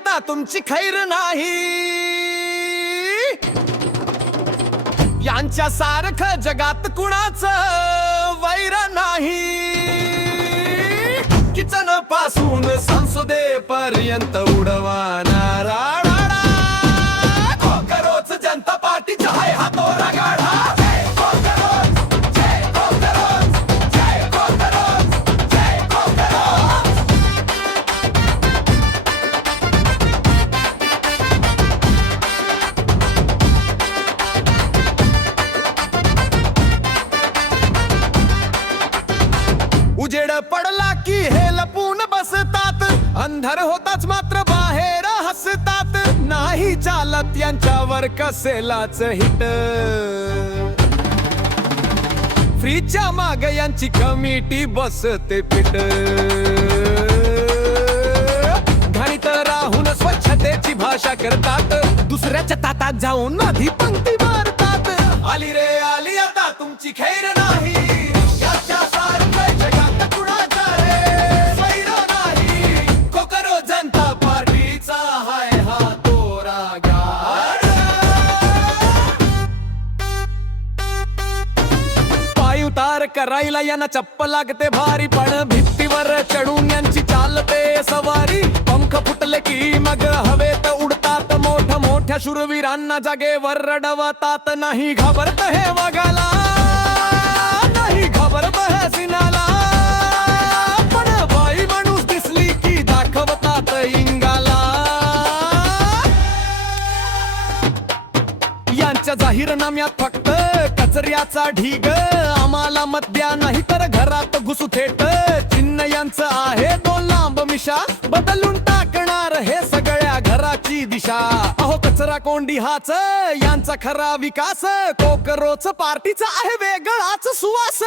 आता तुमची खैर नाही. यांच्या सारखं जगात कुणाचं वैर नाही. किचन पासून संसदेपर्यंत उडवानारा राडा. कॉकरोच जनता पार्टीचा आहे हा तो रगाडा. जय कॉकरोच, जय कॉकरोच, जय कॉकरोच, जय कॉकरोच. उजेड पडला की हे लपून बसतात. अंधार होताच मात्र बाहेर हसतात. नाही चालत यांच्यावर कसेलाच हिट. फ्रीजच्या माग यांची कमिटी बसते पिट. घाणीत राहून स्वच्छतेची भाषा करतात. दुसऱ्याच्या ताटात जाऊन आधी पंक्ती मारतात. आली रे आली आता तुमची खैर नाही. याच्या सारखं जगात कुणाचं रे वैर नाही. कोकरो जनता पार्टीचा हाय हा तो रागाडा. पाय उतार करायला यांना चप्पल लागते भारी. पण भित्तीवर चढून यांची चालते सवारी. पंख फुटले की मग हवेत उडतात. मोठ्या शूरवीरांना जागेवर रडवतात. नाही घाबरत हे वाघाला, नाही घाबरत हे सिनाला. पण बाई माणूस दिसली की दाखवतात इंगाला. यांच्या जाहीरनाम्यात फक्त कचऱ्याचा ढीग. आम्हाला मत द्या नाही तर घरात घुसू थेट. चिन्ह यांचं आहे दोन लांब मिशा. बदलून टाकणार हे सगळ्या घराची दिशा. अहो कचरा कोंडी हाच यांचा खरा विकास. कोकरोच पार्टीचा आहे वेगळाच सुवास.